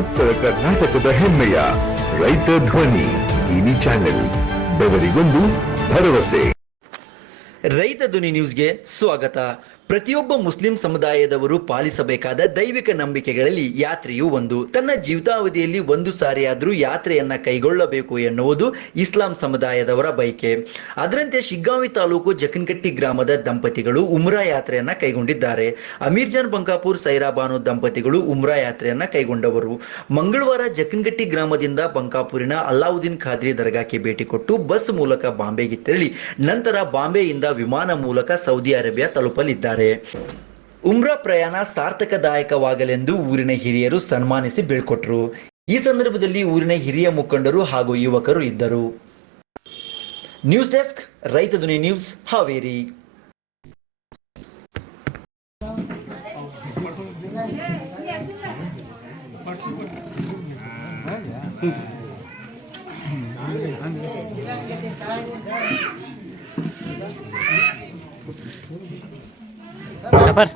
ಉತ್ತರ ಕರ್ನಾಟಕದ ಹೆಮ್ಮೆಯ ರೈತ ಧ್ವನಿ ಟಿವಿ ಚಾನೆಲ್, ಬೆವರಿಗೊಂದು ಭರವಸೆ. ರೈತ ಧ್ವನಿ ನ್ಯೂಸ್ಗೆ ಸ್ವಾಗತ. ಪ್ರತಿಯೊಬ್ಬ ಮುಸ್ಲಿಂ ಸಮುದಾಯದವರು ಪಾಲಿಸಬೇಕಾದ ದೈವಿಕ ನಂಬಿಕೆಗಳಲ್ಲಿ ಯಾತ್ರೆಯೂ ಒಂದು. ತನ್ನ ಜೀವಿತಾವಧಿಯಲ್ಲಿ ಒಂದು ಸಾರಿಯಾದರೂ ಯಾತ್ರೆಯನ್ನ ಕೈಗೊಳ್ಳಬೇಕು ಎನ್ನುವುದು ಇಸ್ಲಾಂ ಸಮುದಾಯದವರ ಬಯಕೆ. ಅದರಂತೆ ಶಿಗ್ಗಾಂವಿ ತಾಲೂಕು ಜಕನ್ಕಟ್ಟಿ ಗ್ರಾಮದ ದಂಪತಿಗಳು ಉಮ್ರಾ ಯಾತ್ರೆಯನ್ನ ಕೈಗೊಂಡಿದ್ದಾರೆ. ಅಮೀರ್ಜಾನ್ ಬಂಕಾಪುರ್ ಸೈರಾಬಾನು ದಂಪತಿಗಳು ಉಮ್ರಾ ಯಾತ್ರೆಯನ್ನ ಕೈಗೊಂಡವರು. ಮಂಗಳವಾರ ಜಕನ್ಕಟ್ಟಿ ಗ್ರಾಮದಿಂದ ಬಂಕಾಪುರಿನ ಅಲ್ಲಾವುದ್ದೀನ್ ಖಾದ್ರಿ ದರ್ಗಾಕ್ಕೆ ಭೇಟಿ ಕೊಟ್ಟು ಬಸ್ ಮೂಲಕ ಬಾಂಬೆಗೆ ತೆರಳಿ ನಂತರ ಬಾಂಬೆಯಿಂದ ವಿಮಾನ ಮೂಲಕ ಸೌದಿ ಅರೇಬಿಯಾ ತಲುಪಲಿದ್ದಾರೆ. ಉಮ್ರಾ ಪ್ರಯಾಣ ಸಾರ್ಥಕದಾಯಕವಾಗಲೆಂದು ಊರಿನ ಹಿರಿಯರು ಸನ್ಮಾನಿಸಿ ಬೀಳ್ಕೊಟ್ರು. ಈ ಸಂದರ್ಭದಲ್ಲಿ ಊರಿನ ಹಿರಿಯ ಮುಖಂಡರು ಹಾಗೂ ಯುವಕರು ಇದ್ದರು. ನ್ಯೂಸ್ ಡೆಸ್ಕ್, ರೈತ ಧ್ವನಿ ನ್ಯೂಸ್, ಹಾವೇರಿ. Kabar?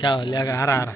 क्या हो लिया? हरा हरा